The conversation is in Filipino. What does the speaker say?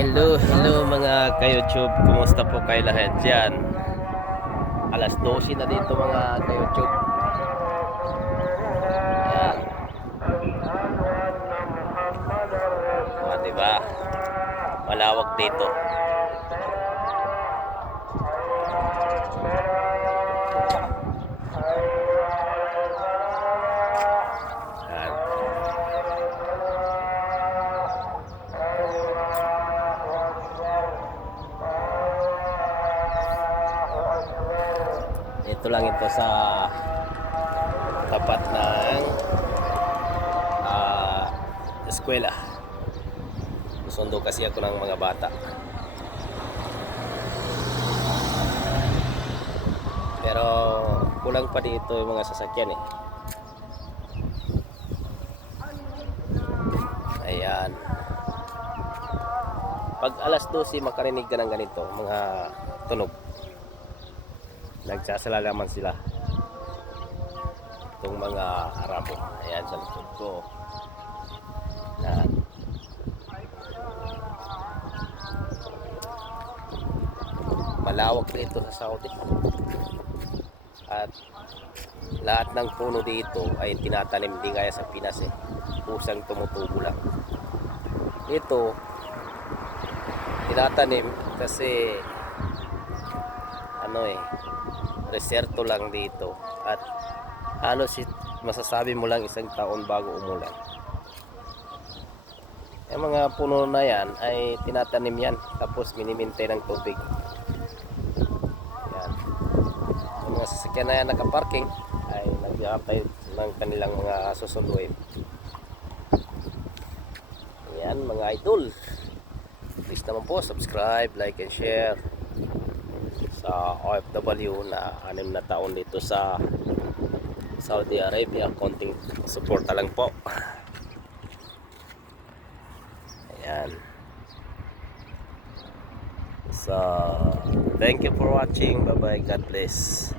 Hello, hello mga ka-YouTube. Kumusta po kayo lahat dyan? Alas 12 na dito mga ka-YouTube. Ayan. Ah, diba? Malawak dito. Ayan. Ito lang ito sa tapat ng ah, eskwela. Sundo kasi ako ng mga bata. Pero kulang pa dito yung mga sasakyan eh. Ayan. Pag alas 12 makarinig ka ng ganito, mga tunog nagsasalalaman sila. Itong mga Arabo. Ayan sa likod ko. Yan malawak dito sa Saudi. At lahat ng puno dito ay tinatanim di kaya sa Pinas eh. Pusang tumutubo lang. Ito tinatanim kasi ano eh reserto lang dito. At halos masasabi mo lang isang taon bago umulan. Yung mga puno na yan ay tinatanim yan tapos minimintay ng tubig. Yan. Yung mga sasakyan na yan nakaparking ay nag-aantay ng kanilang mga susunduin. Yan mga idol. Please naman po subscribe like and share sa OFW na anim na taon dito sa Saudi Arabia. Konting suporta lang po. Ayan. So thank you for watching. Bye bye God bless